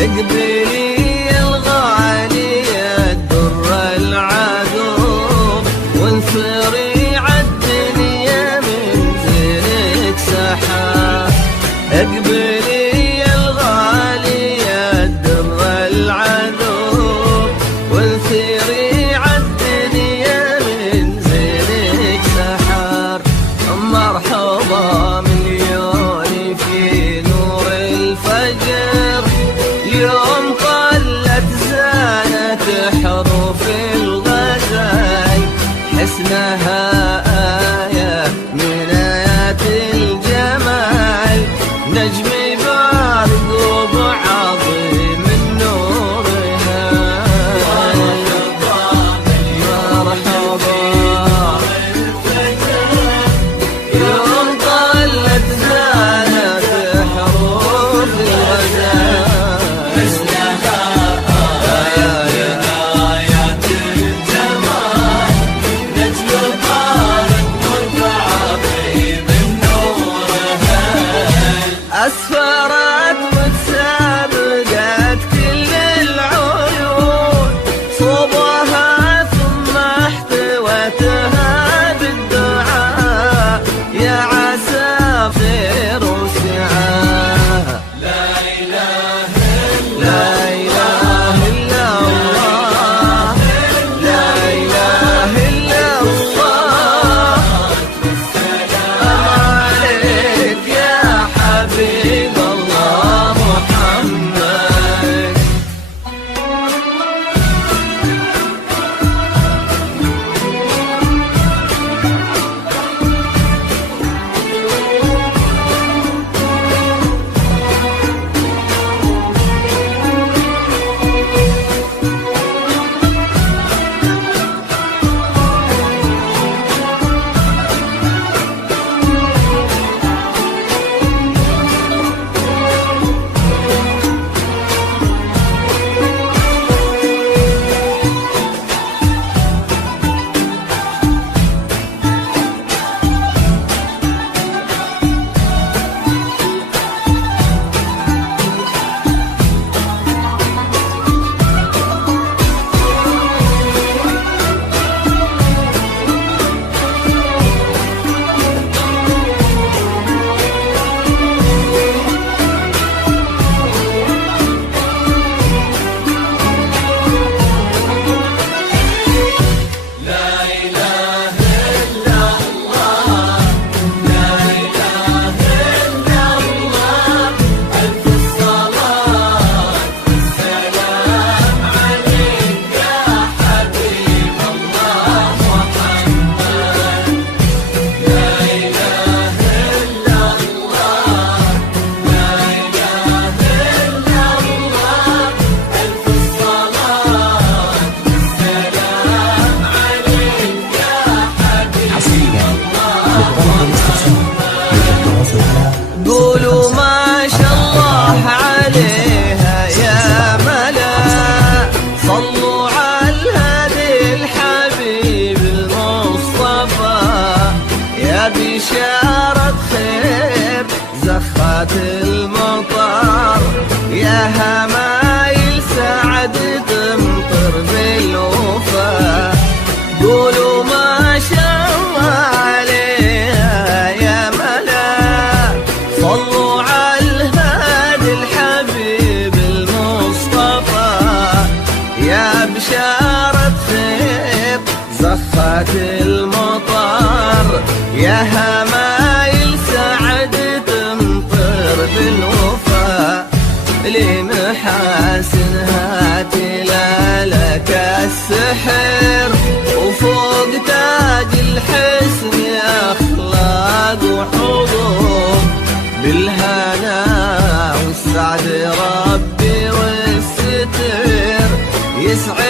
اقبلي الغالية الدر العذوب وانثري عالدنيا من زينك سحاب. اقبلي الغالية الدر العذوب وانثري عالدنيا من زينك سحاب. مرحبا مليون في نور الفجر يوم طلت زانت حروف الغزل حسنها آية من آيات الجمال. نجم بارق وعظيم نورها. مرحبا يوم طلت زانت حروف الغزل أسفرت وتسابقت كل العيون صوبها ثم احتوتها بالدعاء يا عسى خير وسعاها. لا إله إلا الله لا إله إلا الله. السلام عليك يا حبيب الله محمد. قولوا ما شاء الله عليها يا ملا صلوا على الهادي الحبيب المصطفى يا بشارة خير زخات المطر يا همايل سعد تمطر بالوفا. قولوا ما شاء الله عليها يا ملا صلوا على الهادي الحبيب المصطفى يا بشارة خير زخات المطر يا همايل سعد تمطر بالوفا. لمحاسنها تلالك السحر وفوق تاج الحسن أخلاق وحضور بالهنا والسعد ربي والستر يسعد